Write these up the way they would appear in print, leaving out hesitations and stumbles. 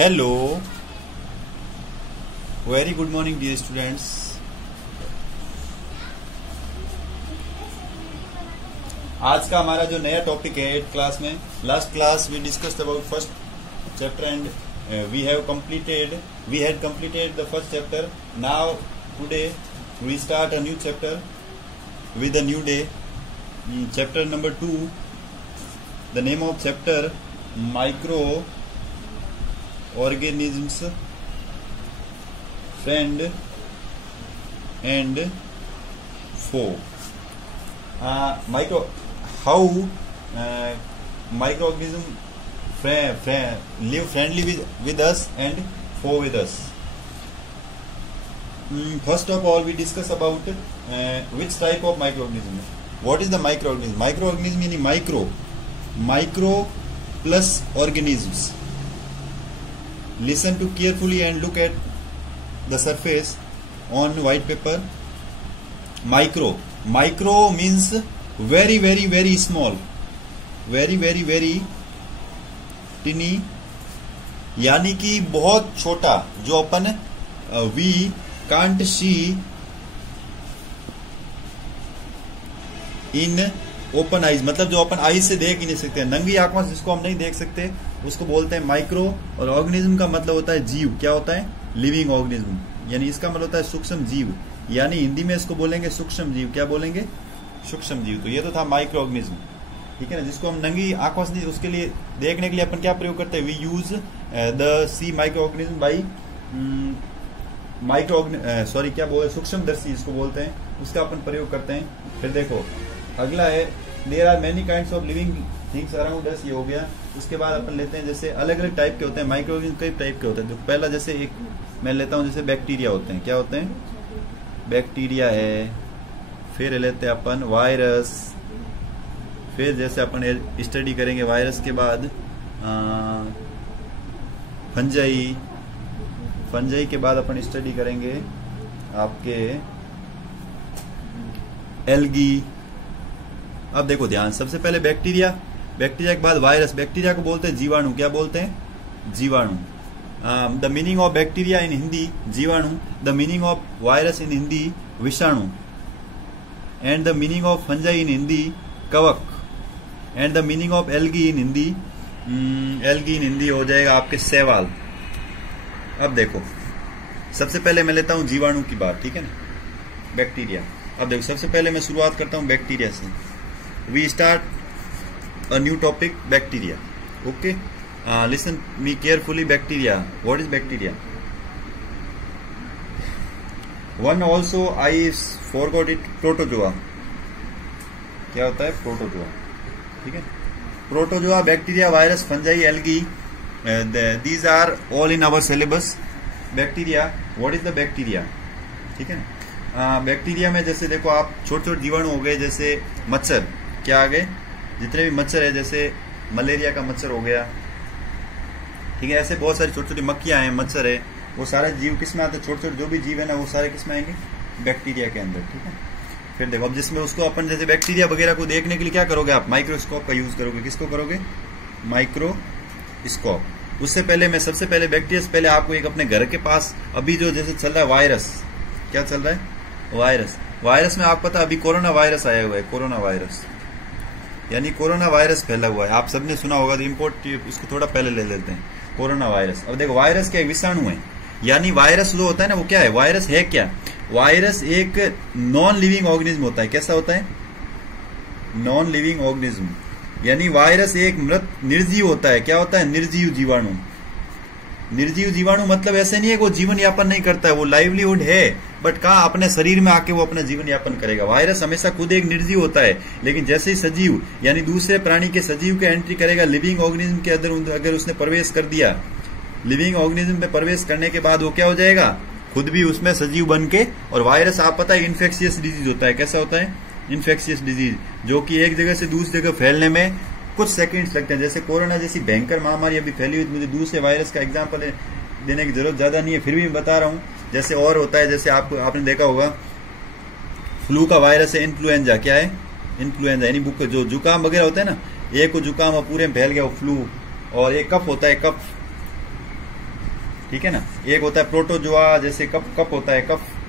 Hello, very good morning dear students. आज का हमारा जो नया टॉपिक है 8th क्लास में, last class we discussed about first chapter and we had completed the first chapter. Now today we start a new chapter with a new day. Chapter number 2, the name of chapter microorganisms, friend and foe. How microorganisms live friendly with us and foe with us. First of all, we discuss about which type of microorganism. What is the microorganism? Microorganism meaning micro plus organisms. Listen to carefully and look at the surface on white paper. Micro means very very very small, very very very tiny, यानी कि बहुत छोटा, जो अपन we can't see in open eyes, मतलब जो अपन eyes से देख ही नहीं सकते, नंगी आंखों से जिसको हम नहीं देख सकते उसको बोलते हैं माइक्रो। और ऑर्गेनिज्म का मतलब होता है जीव। क्या होता है? लिविंग ऑर्गेनिज्म, यानी इसका मतलब होता है सूक्ष्म जीव, यानी हिंदी में इसको बोलेंगे सूक्ष्म जीव। क्या बोलेंगे? सूक्ष्म जीव। तो ये तो था माइक्रो ऑर्गेनिज्म, ठीक है ना, जिसको हम नंगी आंखों से उसके लिए देखने के लिए अपन क्या प्रयोग करते हैं? We use the see microorganism by क्या बोले, सूक्ष्मदर्शी जिसको बोलते हैं, उसका अपन प्रयोग करते हैं। फिर देखो अगला है there are many kinds of living things around us. ये हो गया। उसके बाद अपन लेते हैं जैसे अलग अलग टाइप के होते हैं माइक्रो ऑर्गेनिज्म, कई टाइप के होते हैं। तो पहला जैसे एक मैं लेता हूं, जैसे बैक्टीरिया होते हैं। क्या होते हैं? बैक्टीरिया है। फिर लेते हैं अपन वायरस। फिर जैसे अपन स्टडी करेंगे वायरस के बाद फंजाई के बाद अपन स्टडी करेंगे आपके एल्गी। अब देखो ध्यान, सबसे पहले बैक्टीरिया के बाद वायरस। बैक्टीरिया को बोलते हैं जीवाणु। क्या बोलते हैं? जीवाणु। The meaning of bacteria in Hindi जीवाणु, the meaning of virus in Hindi विषाणु, and the meaning of fungi in Hindi कवक, and the meaning of algae in Hindi हो जाएगा आपके शैवाल। अब देखो सबसे पहले मैं लेता हूं जीवाणु की बात, ठीक है ना, बैक्टीरिया। अब देखो सबसे पहले मैं शुरुआत करता हूं बैक्टीरिया से। We start a new topic, bacteria. Okay, listen me carefully. Bacteria, what is bacteria? One also I forgot it, protozoa. क्या होता है? प्रोटोजोआ, ठीक है। Protozoa, bacteria, virus, fungi, algae, these are all in our syllabus. Bacteria, what is the bacteria, ठीक है। Bacteria में जैसे देखो आप छोटे छोटे जीवाणु हो गए, जैसे मच्छर। क्या आ गए? जितने भी मच्छर है, जैसे मलेरिया का मच्छर हो गया, ठीक है। ऐसे बहुत सारी छोटी छोटी मक्खियां हैं, मच्छर है, वो सारे जीव किस में आते हैं? छोटे छोटे जो भी जीव है ना, वो सारे किस में आएंगे? बैक्टीरिया के अंदर, ठीक है। फिर देखो अब जिसमें उसको अपन जैसे बैक्टीरिया वगैरह को देखने के लिए क्या करोगे आप? माइक्रोस्कोप का यूज करोगे। किसको करोगे? माइक्रोस्कोप। उससे पहले मैं सबसे पहले बैक्टीरिया से पहले आपको एक अपने घर के पास अभी जो जैसे चल रहा है वायरस। क्या चल रहा है? वायरस में आपको पता अभी कोरोना वायरस आया हुआ है। कोरोना वायरस यानी कोरोना वायरस फैला हुआ है, आप सबने सुना होगा। तो इम्पोर्ट उसको थोड़ा पहले ले लेते हैं, कोरोना वायरस। अब देखो वायरस क्या विषाणु है, यानी वायरस जो होता है ना, वो क्या है? वायरस है क्या? वायरस एक नॉन लिविंग ऑर्गेनिज्म होता है। कैसा होता है? नॉन लिविंग ऑर्गेनिज्म, यानी वायरस एक मृत निर्जीव होता है। क्या होता है? निर्जीव जीवाणु। निर्जीव जीवाणु मतलब ऐसे नहीं है कि वो जीवन यापन नहीं करता है, वो लाइवलीहुड है, बट कहा अपने शरीर में आके वो अपना जीवन यापन करेगा। वायरस हमेशा खुद एक निर्जीव होता है, लेकिन जैसे ही सजीव यानी दूसरे प्राणी के सजीव के एंट्री करेगा लिविंग ऑर्गेनिज्म के अंदर, अगर उसने प्रवेश कर दिया, लिविंग ऑर्गेनिज्म में प्रवेश करने के बाद वो क्या हो जाएगा? खुद भी उसमें सजीव बन के। और वायरस आप पता है इन्फेक्शियस डिजीज होता है। कैसा होता है? इन्फेक्शियस डिजीज, जो कि एक जगह से दूसरी जगह फैलने में कुछ सेकंड्स लगते हैं। जैसे कोरोना जैसी भयंकर महामारी अभी फैली हुई, मुझे दूसरे वायरस का एग्जांपल देने की जरूरत ज्यादा नहीं है, फिर भी मैं बता रहा हूं। जैसे और होता है, जैसे आपने देखा होगा फ्लू का वायरस है इन्फ्लुएंजा। क्या है? इन्फ्लुएंजा, यानी बुक जो जुकाम वगैरह होता है ना, एक को जुकाम और पूरे में फैल गया वो फ्लू। और एक कफ होता है, कफ ठीक है ना। एक होता है प्रोटोजोआ, जैसे कफ होता है,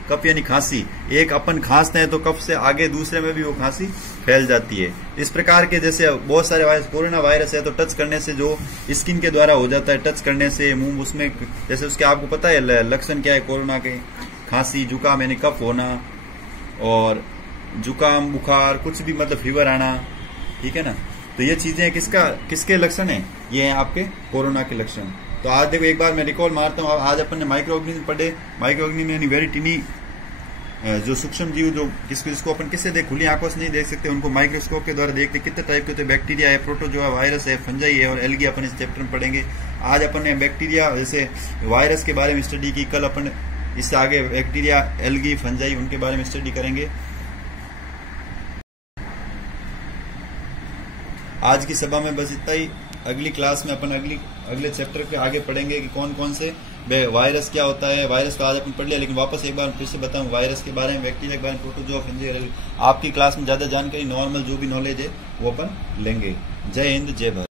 कफ यानी खांसी। एक अपन खांसते हैं तो कफ से आगे दूसरे में भी वो खांसी फैल जाती है। इस प्रकार के जैसे बहुत सारे वायरस, कोरोना वायरस है तो टच करने से जो स्किन के द्वारा हो जाता है, टच करने से मुंह उसमें, जैसे उसके आपको पता है लक्षण क्या है कोरोना के, खांसी, जुकाम यानी कफ होना, और जुकाम, बुखार, कुछ भी मतलब फीवर आना, ठीक है ना। तो ये चीजें किसके लक्षण है? ये हैं आपके कोरोना के लक्षण। तो आज देखो एक बार मैं रिकॉल मारता हूँ। आज अपन ने माइक्रो ऑर्गेनिज्म पढ़े। माइक्रो ऑर्गेनिज्म यानी वेरी टिनी, जो सूक्ष्म जीव, जो जिसको अपन किससे देख, खुली आंखों से नहीं देख सकते, उनको माइक्रोस्कोप के द्वारा देखते कितने टाइप के होते हैं। बैक्टीरिया है, प्रोटोजोआ, वायरस है, फंजाई है और एल्गी अपन इस चैप्टर में पढ़ेंगे। आज अपन ने बैक्टीरिया जैसे वायरस के बारे में स्टडी की, कल अपन इससे आगे बैक्टीरिया, एल्गी, फंजाई उनके बारे में स्टडी करेंगे। आज की सभा में बस इतना ही। अगली क्लास में अपन अगले चैप्टर के आगे पढ़ेंगे कि कौन कौन से वायरस क्या होता है। वायरस तो आज अपन पढ़ लिया, लेकिन वापस एक बार फिर से बताऊं वायरस के बारे में, बैक्टीरिया के बारे में, प्रोटोजोआ, फंजाई। आपकी क्लास में ज्यादा जानकारी, नॉर्मल जो भी नॉलेज है वो अपन लेंगे। जय हिंद, जय भारत।